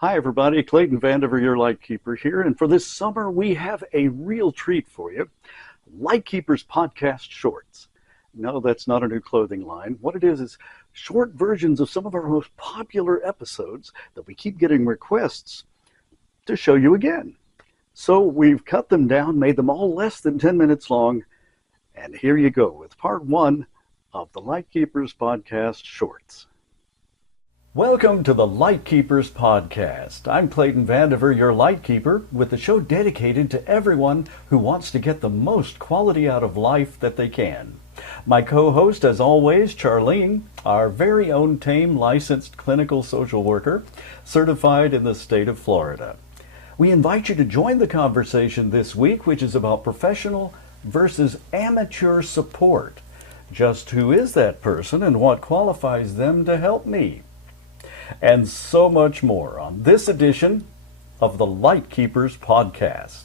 Hi, everybody. Clayton Vandiver, your Lightkeeper here. And for this summer, we have a real treat for you. Lightkeeper's Podcast Shorts. No, that's not a new clothing line. What it is short versions of some of our most popular episodes that we keep getting requests to show you again. So we've cut them down, made them all less than 10 minutes long. And here you go with part one of the Lightkeeper's Podcast Shorts. Welcome to the Lightkeepers Podcast. I'm Clayton Vandiver, your Lightkeeper, with the show dedicated to everyone who wants to get the most quality out of life that they can. My co-host, as always, Charlene, our very own tame licensed clinical social worker, certified in the state of Florida. We invite you to join the conversation this week, which is about professional versus amateur support. Just who is that person and what qualifies them to help me? And so much more on this edition of the Lightkeepers Podcast.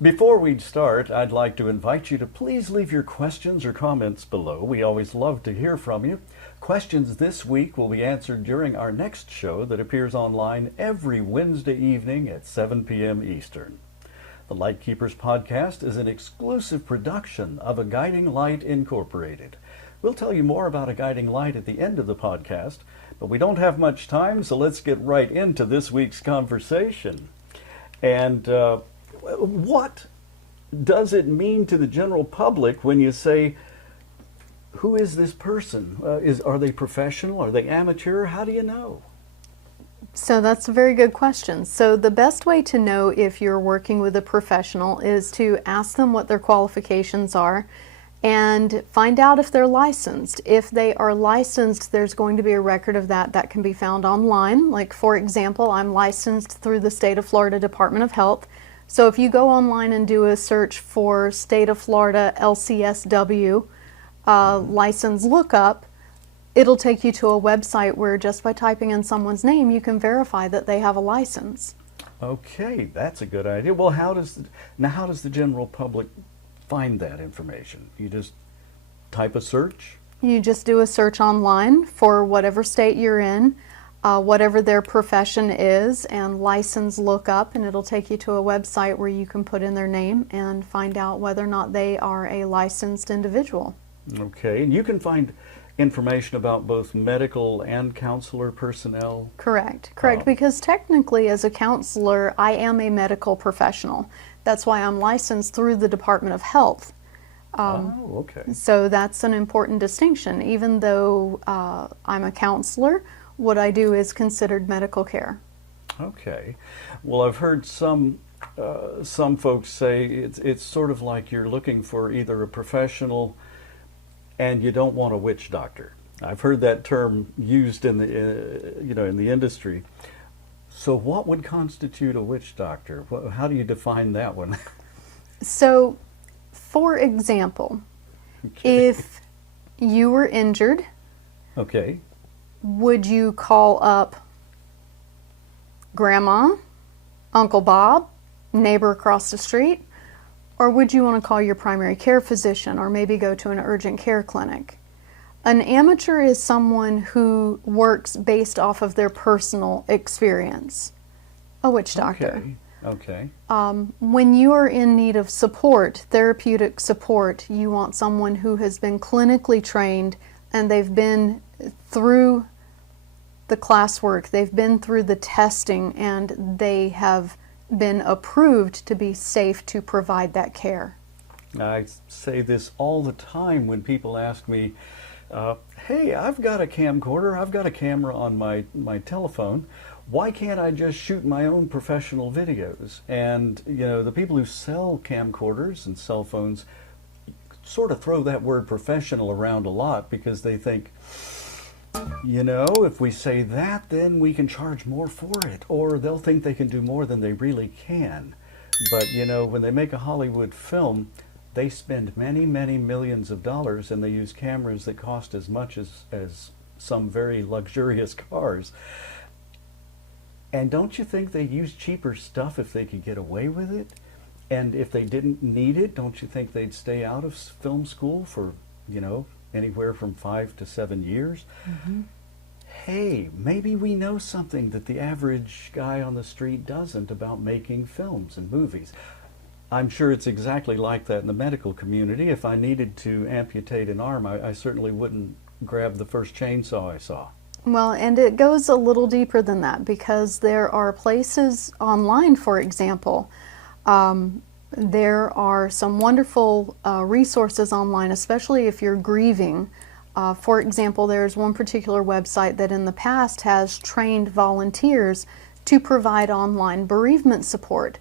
Before we start, I'd like to invite you to please leave your questions or comments below. We always love to hear from you. Questions this week will be answered during our next show that appears online every Wednesday evening at 7 p.m. Eastern. The Lightkeepers Podcast is an exclusive production of A Guiding Light Incorporated. We'll tell you more about A Guiding Light at the end of the podcast, but we don't have much time, so let's get right into this week's conversation. And what does it mean to the general public when you say, who is this person? Are they professional? Are they amateur? How do you know? So that's a very good question. So the best way to know if you're working with a professional is to ask them what their qualifications are and find out if they're licensed. If they are licensed, there's going to be a record of that can be found online. Like, for example, I'm licensed through the state of Florida Department of Health. So if you go online and do a search for State of Florida LCSW license lookup, it'll take you to a website where just by typing in someone's name, you can verify that they have a license. Okay, that's a good idea. Well, how does the general public find that information? You just type a search? You just do a search online for whatever state you're in. Whatever their profession is, and license lookup, and it'll take you to a website where you can put in their name and find out whether or not they are a licensed individual. Okay, and you can find information about both medical and counselor personnel? Correct, because technically as a counselor, I am a medical professional. That's why I'm licensed through the Department of Health. Okay. So that's an important distinction. Even though I'm a counselor, what I do is considered medical care. Okay. Well, I've heard some folks say it's sort of like you're looking for either a professional and you don't want a witch doctor. I've heard that term used in the in the industry. So what would constitute a witch doctor? How do you define that one? So, for example, if you were injured, okay, would you call up Grandma, Uncle Bob, neighbor across the street? Or would you want to call your primary care physician or maybe go to an urgent care clinic? An amateur is someone who works based off of their personal experience. A witch doctor. Okay. When you are in need of support, therapeutic support, you want someone who has been clinically trained and they've been through the classwork, they've been through the testing, and they have been approved to be safe to provide that care. I say this all the time when people ask me, hey, I've got a camcorder, I've got a camera on my telephone, why can't I just shoot my own professional videos? And the people who sell camcorders and cell phones sort of throw that word professional around a lot because they think, If we say that, then we can charge more for it, or they'll think they can do more than they really can. But, when they make a Hollywood film, they spend many, many millions of dollars, and they use cameras that cost as much as some very luxurious cars. And don't you think they'd use cheaper stuff if they could get away with it? And if they didn't need it, don't you think they'd stay out of film school for, anywhere from 5 to 7 years? Mm-hmm. Hey, maybe we know something that the average guy on the street doesn't about making films and movies. I'm sure it's exactly like that in the medical community. If I needed to amputate an arm, I certainly wouldn't grab the first chainsaw I saw. Well, and it goes a little deeper than that, because there are places online, for example. There are some wonderful resources online, especially if you're grieving. For example, there's one particular website that in the past has trained volunteers to provide online bereavement support.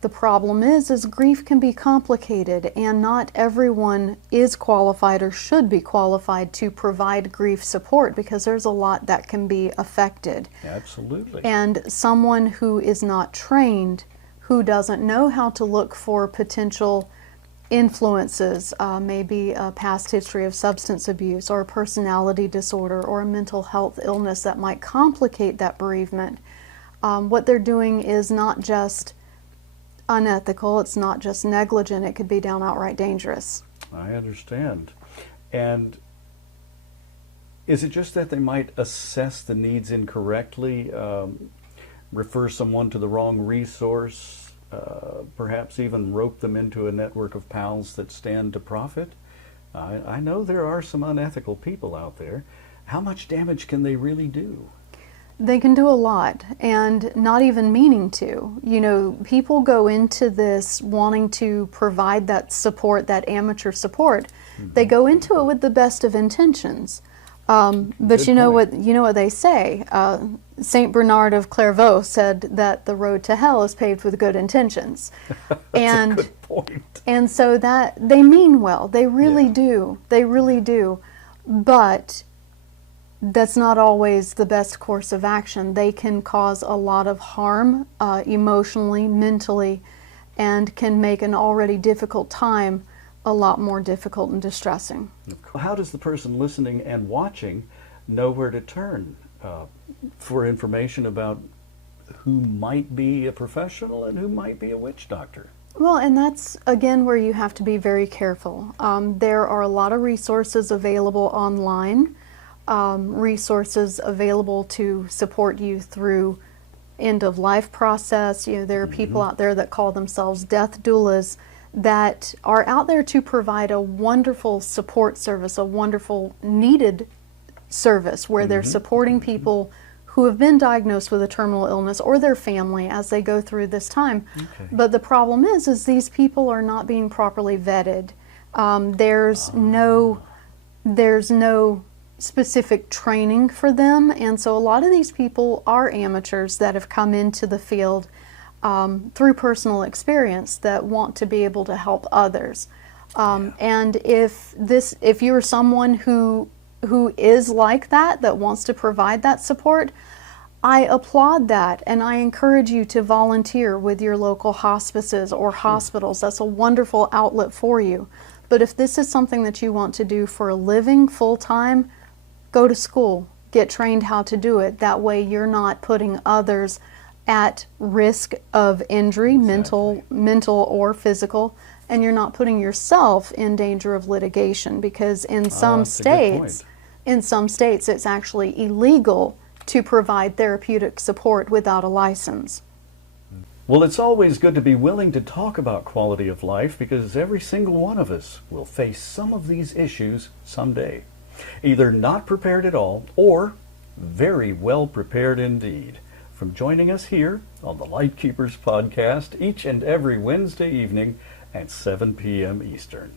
The problem is grief can be complicated, and not everyone is qualified or should be qualified to provide grief support, because there's a lot that can be affected. Absolutely. And someone who is not trained, who doesn't know how to look for potential influences, maybe a past history of substance abuse or a personality disorder or a mental health illness that might complicate that bereavement, what they're doing is not just unethical, it's not just negligent, it could be down outright dangerous. I understand. And is it just that they might assess the needs incorrectly, refer someone to the wrong resource, perhaps even rope them into a network of pals that stand to profit? I know there are some unethical people out there. How much damage can they really do? They can do a lot, and not even meaning to. People go into this wanting to provide that support, that amateur support. Mm-hmm. They go into it with the best of intentions. But you know what they say. Saint Bernard of Clairvaux said that the road to hell is paved with good intentions. That's a good point. And so that they mean well. They really do. They really do. But that's not always the best course of action. They can cause a lot of harm emotionally, mentally, and can make an already difficult time a lot more difficult and distressing. How does the person listening and watching know where to turn for information about who might be a professional and who might be a witch doctor? Well, and that's, again, where you have to be very careful. There are a lot of resources available online, resources available to support you through end-of-life process. There are people out there that call themselves death doulas that are out there to provide a wonderful support service, a wonderful needed service where they're supporting people who have been diagnosed with a terminal illness or their family as they go through this time. Okay. But the problem is these people are not being properly vetted. There's no specific training for them, and so a lot of these people are amateurs that have come into the field through personal experience that want to be able to help others. And if you're someone who is like that wants to provide that support, I applaud that, and I encourage you to volunteer with your local hospices or hospitals. That's a wonderful outlet for you. But if this is something that you want to do for a living full-time, go to school, get trained how to do it. That way you're not putting others at risk of injury, mental or physical, and you're not putting yourself in danger of litigation, because in some states it's actually illegal to provide therapeutic support without a license. Well, it's always good to be willing to talk about quality of life, because every single one of us will face some of these issues someday. Either not prepared at all or very well prepared indeed. From joining us here on the Lightkeepers Podcast each and every Wednesday evening at 7 p.m. Eastern.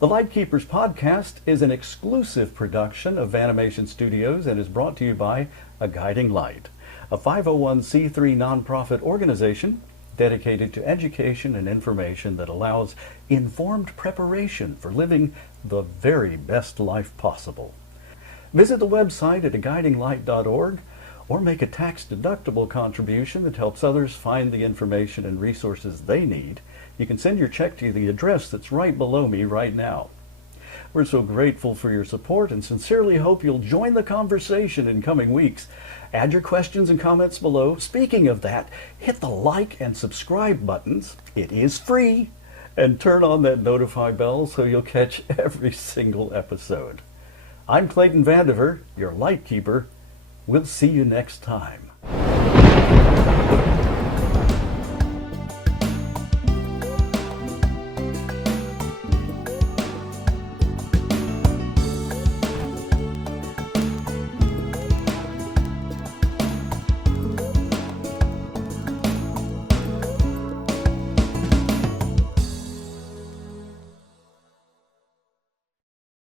The Lightkeepers Podcast is an exclusive production of Vanimation Studios and is brought to you by A Guiding Light, a 501c3 nonprofit organization dedicated to education and information that allows informed preparation for living the very best life possible. Visit the website at aguidinglight.org or make a tax-deductible contribution that helps others find the information and resources they need. You can send your check to the address that's right below me right now. We're so grateful for your support and sincerely hope you'll join the conversation in coming weeks. Add your questions and comments below. Speaking of that, hit the like and subscribe buttons. It is free. And turn on that notify bell so you'll catch every single episode. I'm Clayton Vandiver, your Lightkeeper. We'll see you next time.